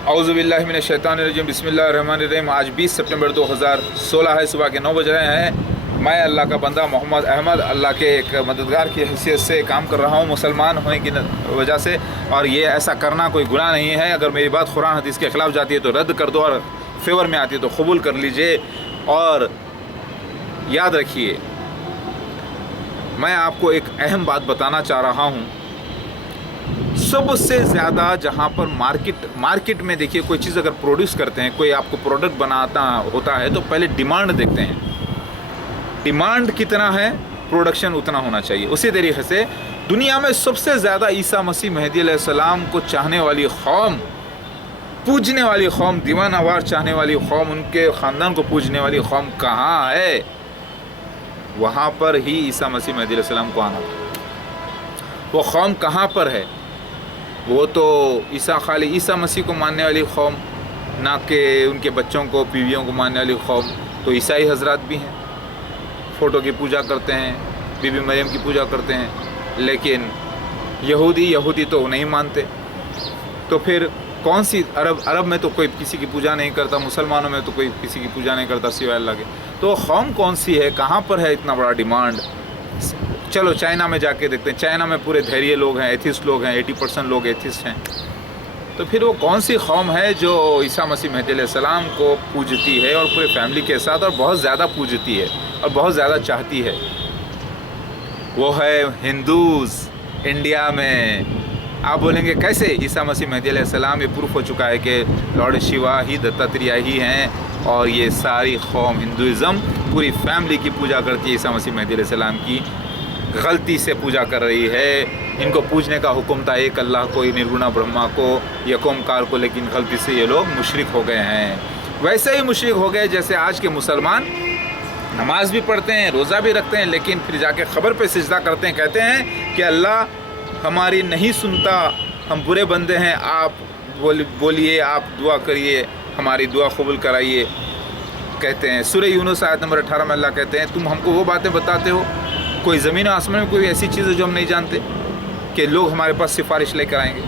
औज़ु बिल्लाहि मिनश शैतानिर रजीम बिस्मिल्लाहिर रहमानिर रहीम। आज 20 सितंबर 2016 है, सुबह के 9 बज रहे हैं। मैं अल्लाह का बंदा मोहम्मद अहमद अल्लाह के एक मददगार की हैसियत से काम कर रहा हूँ मुसलमान होने की वजह से, और ये ऐसा करना कोई गुनाह नहीं है। अगर मेरी बात कुरान हदीस के ख़िलाफ़ जाती है तो रद्द कर दो, और फेवर में आती है तो कबूल कर लीजिए। और याद रखिए, मैं आपको एक अहम बात बताना चाह रहा हूँ। सबसे ज़्यादा जहाँ पर मार्केट में देखिए, कोई चीज़ अगर प्रोड्यूस करते हैं, कोई आपको प्रोडक्ट बनाता होता है तो पहले डिमांड देखते हैं। डिमांड कितना है, प्रोडक्शन उतना होना चाहिए। उसी तरीके से दुनिया में सबसे ज़्यादा ईसा मसीह मेहदी अलैहिस्सलाम को चाहने वाली कौम, पूजने वाली कौम, दीवानावार चाहने वाली कौम, उनके ख़ानदान को पूजने वाली कौम कहाँ है? वहाँ पर ही ईसा मसीह मेहदी अलैहिस्सलाम को आना था। वो कौम कहाँ पर है? वो तो खाली ईसा मसीह को मानने वाली कौम, ना कि उनके बच्चों को, बीवियों को मानने वाली कौम। तो ईसाई हजरात भी हैं, फ़ोटो की पूजा करते हैं, बीबी मरियम की पूजा करते हैं, लेकिन यहूदी तो नहीं मानते। तो फिर कौन सी अरब में तो कोई किसी की पूजा नहीं करता, मुसलमानों में तो कोई किसी की पूजा नहीं करता सिवाय अल्लाह के। तो कौम कौन सी है, कहाँ पर है इतना बड़ा डिमांड? चलो चाइना में जाके देखते हैं। चाइना में पूरे धैर्य लोग हैं, एथिस्ट लोग हैं, 80% लोग एथिस्ट हैं। तो फिर वो कौन सी कौम है जो ईसा मसीह मेहदी अलैहिस्सलाम को पूजती है, और पूरे फैमिली के साथ, और बहुत ज़्यादा पूजती है और बहुत ज़्यादा चाहती है? वो है हिंदूज़। इंडिया में आप बोलेंगे कैसे? ईसा मसीह मेहदी अलैहिस्सलाम, ये प्रूफ हो चुका है कि लॉर्ड शिवा ही, दत्तात्रेय ही हैं, और ये सारी कौम हिंदुज़म पूरी फैमिली की पूजा करती है। ईसा मसीह मेहदी अलैहिस्सलाम की गलती से पूजा कर रही है। इनको पूजने का हुक्म था एक अल्लाह को, निर्गुणा ब्रह्मा को, यकोमकार को, लेकिन गलती से ये लोग मुशरिक हो गए हैं। वैसे ही मुशरिक हो गए जैसे आज के मुसलमान नमाज भी पढ़ते हैं, रोज़ा भी रखते हैं, लेकिन फिर जाके ख़बर पे सिजदा करते हैं, कहते हैं कि अल्लाह हमारी नहीं सुनता, हम बुरे बंदे हैं, आप बोलिए, आप दुआ करिए, हमारी दुआ कबूल कराइए। कहते हैं सूरह यूनुस आयत नंबर 18 में अल्लाह कहते हैं, तुम हमको वो बातें बताते हो, कोई ज़मीन और आसमान में कोई ऐसी चीज़ है जो हम नहीं जानते कि लोग हमारे पास सिफारिश लेकर आएंगे?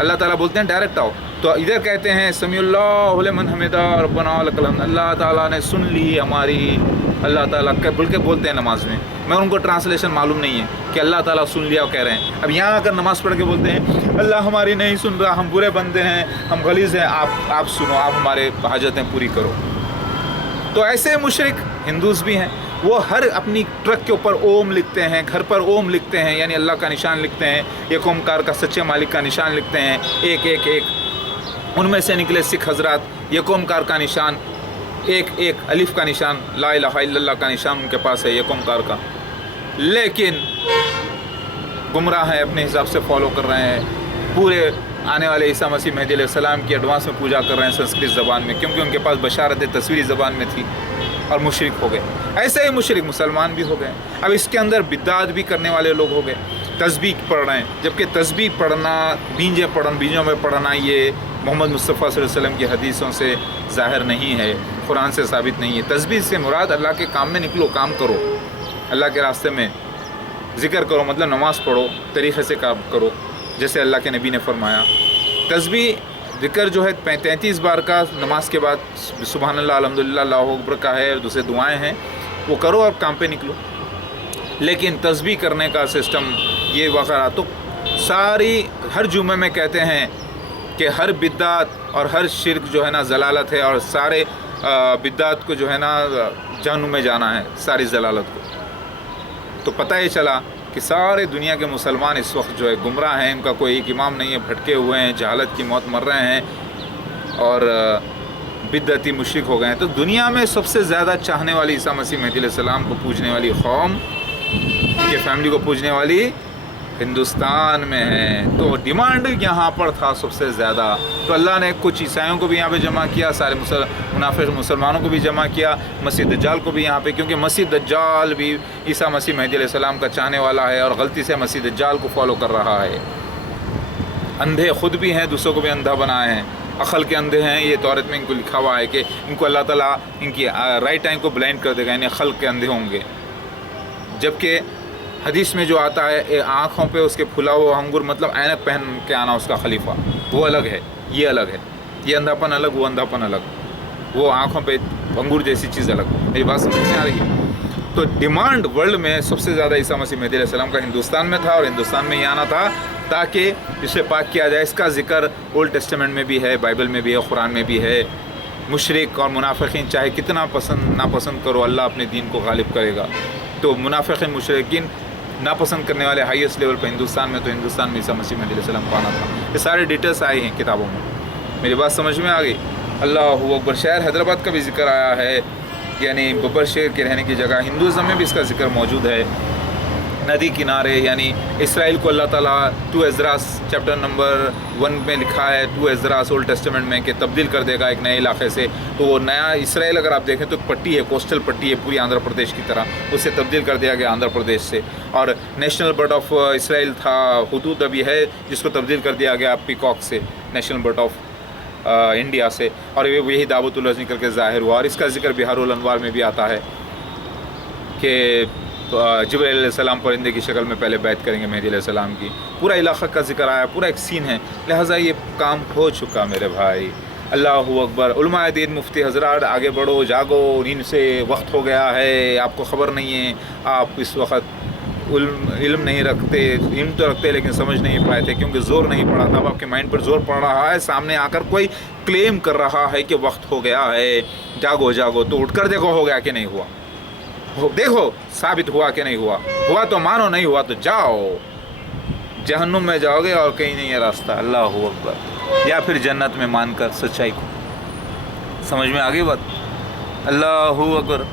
अल्लाह ताला बोलते हैं डायरेक्ट आओ। तो इधर कहते हैं समीउल्लाहु लिमन हमिदा रब्बना लकल हम्द, अल्लाह ताला ने सुन ली हमारी, अल्लाह ताला बोल के बोलते हैं नमाज में। मैं उनको ट्रांसलेशन मालूम नहीं है कि अल्लाह ताला सुन लिया कह रहे हैं। अब यहाँ अगर नमाज़ पढ़ के बोलते हैं अल्लाह हमारी नहीं सुन रहा, हम बुरे बंदे हैं, हम गलीज़ हैं, आप सुनो, आप हमारे हाजतें पूरी करो। तो ऐसे मुशरिक हिंदूज़ भी हैं। वो हर अपनी ट्रक के ऊपर ओम लिखते हैं, घर पर ओम लिखते हैं, यानी अल्लाह का निशान लिखते हैं, यकोमकार का, सच्चे मालिक का निशान लिखते हैं। एक उनमें से निकले सिख हजरात, यकोमकार का निशान, एक अलिफ का निशान, ला इलाहा इल्लल्लाह का निशान उनके पास है, यकोमकार का, लेकिन गुमराह हैं, अपने हिसाब से फॉलो कर रहे हैं। पूरे आने वाले ईसा मसीह मेहदी अलैहिस्सलाम की एडवांस में पूजा कर रहे हैं संस्कृत ज़बान में, क्योंकि उनके पास बशारत तस्वीरी ज़बान में थी, और मुशरिक हो गए। ऐसे ही मुशरिक मुसलमान भी हो गए। अब इसके अंदर बिद्दात भी करने वाले लोग हो गए, तस्बीह पढ़ रहे हैं, जबकि तस्बीह पढ़ना, बीजों में पढ़ना, ये मोहम्मद मुस्तफ़ा सल्लल्लाहु अलैहि वसल्लम की हदीसों से ज़ाहिर नहीं है, कुरान से साबित नहीं है। तस्बीह से मुराद अल्लाह के काम में निकलो, काम करो, अल्लाह के रास्ते में ज़िक्र करो, मतलब नमाज़ पढ़ो, तरीक़े से काम करो, जैसे अल्लाह के नबी ने फरमाया। तस्बीह ज़िक्र जो है 33 बार का नमाज के बाद, सुबहान अल्लाह, अल्हम्दुलिल्लाह, अल्लाहु अकबर का है, और दूसरे दुआएं हैं, वो करो और काम पे निकलो। लेकिन तस्बीह करने का सिस्टम ये वगैरह तो सारी, हर जुमे में कहते हैं कि हर बिद्दात और हर शिरक जो है ना ज़लालत है, और सारे बिद्दात को जो है ना जहन्नुम में जाना है, सारी ज़लालत को। तो पता ही चला कि सारे दुनिया के मुसलमान इस वक्त जो है गुमराह हैं, इनका कोई एक इमाम नहीं है, भटके हुए हैं, जहालत की मौत मर रहे हैं, और बिद्दती मुशरिक हो गए हैं। तो दुनिया में सबसे ज़्यादा चाहने वाली ईसा मसीह मेहदी अलैहिस्सलाम को पूजने वाली कौम, उनके फैमिली को पूजने वाली हिंदुस्तान में है। तो डिमांड यहाँ पर था सबसे ज़्यादा। तो अल्लाह ने कुछ ईसाइयों को भी यहाँ पे जमा किया, सारे मुनाफिक मुसलमानों को भी जमा किया, मसीह दज्जाल को भी यहाँ पे, क्योंकि मसीह दज्जाल भी ईसा मसीह मेहदी अलैहिस्सलाम का चाहने वाला है, और गलती से मसीह दज्जाल को फॉलो कर रहा है। अंधे खुद भी हैं, दूसरों को भी अंधा बनाए हैं, अक़ल के अंधे हैं। ये तौरात में इनको लिखा हुआ है कि इनको अल्लाह ताला इनकी राइट टाइम को ब्लाइंड कर देगा, यानी अक़ल के अंधे होंगे। जबकि हदीस में जो आता है, आँखों पे उसके फुला हुआ अंगूर, मतलब ऐनक पहन के आना उसका खलीफा, वो अलग है, ये अलग है। ये अंधापन अलग, वो अंधापन अलग, वो आँखों पे अंगूर जैसी चीज़ अलग। मेरी बात समझ में आ रही है? तो डिमांड वर्ल्ड में सबसे ज़्यादा ईसा मसीह मेहदी अलैहिस्सलाम का हिंदुस्तान में था, और हिंदुस्तान में ही आना था ताकि इसे पाक किया जाए। इसका जिक्र ओल्ड टेस्टामेंट में भी है, बाइबल में भी है, कुरान में भी है। मुशरिक और मुनाफिकीन चाहे कितना पसंद नापसंद करो, अल्लाह अपने दीन को गालिब करेगा। तो मुनाफिकीन मुशरिकीन नापसंद करने वाले हाईएस्ट लेवल पर हिंदुस्तान में, तो हिंदुस्तान में ईसा मसीह मेहदी अलैहिस्सलाम को आना था। ये सारे डिटेल्स आए हैं किताबों में। मेरी बात समझ में आ गई? अल्लाह अकबर। शहर हैदराबाद का भी जिक्र आया है, यानी बब्बर शेर के रहने की जगह। हिंदुज़म में भी इसका जिक्र मौजूद है। नदी किनारे, यानी इसराइल को अल्लाह ताला 2 एज़रास चैप्टर नंबर 1 में लिखा है, 2 एज़रास ओल्ड टेस्टामेंट में, कि तब्दील कर देगा एक नए इलाके से। तो वो नया इसराइल अगर आप देखें तो एक पट्टी है, कोस्टल पट्टी है पूरी आंध्र प्रदेश की तरह, उसे तब्दील कर दिया गया आंध्र प्रदेश से। और नेशनल बर्ड ऑफ इसराइल था, हुदूद अभी है, जिसको तब्दील कर दिया गया पीकॉक से, नेशनल बर्ड ऑफ इंडिया से। और यही दावतुल अर्ज़ निकल के ज़ाहिर हुआ। और इसका जिक्र बिहारुल अनवार में भी आता है कि जिब्रील अलैहिस्सलाम परिंदे की शक्ल में पहले बैत करेंगे मेहदी अलैहिस्सलाम की। पूरा इलाक़ा का जिक्र आया, पूरा एक सीन है। लिहाजा ये काम हो चुका मेरे भाई। अल्लाहु अकबर। उलमाए दीन, मुफ्ती हज़रात, आगे बढ़ो, जागो, नींद से वक्त हो गया है, आपको ख़बर नहीं है, आप इस वक्त इल्म नहीं रखते, इल्म तो रखते लेकिन समझ नहीं पाए थे क्योंकि ज़ोर नहीं पड़ा था। अब आपके माइंड पर ज़ोर पड़ रहा है, सामने आकर कोई क्लेम कर रहा है कि वक्त हो गया है, जागो जागो, तो उठकर देखो हो गया कि नहीं हुआ, देखो साबित हुआ कि नहीं हुआ। हुआ तो मानो, नहीं हुआ तो जाओ, जहन्नुम में जाओगे और कहीं नहीं है रास्ता। अल्लाहु अकबर। या फिर जन्नत में मानकर सच्चाई को। समझ में आ गई बात? अल्लाहु अकबर,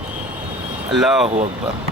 अल्लाहु अकबर।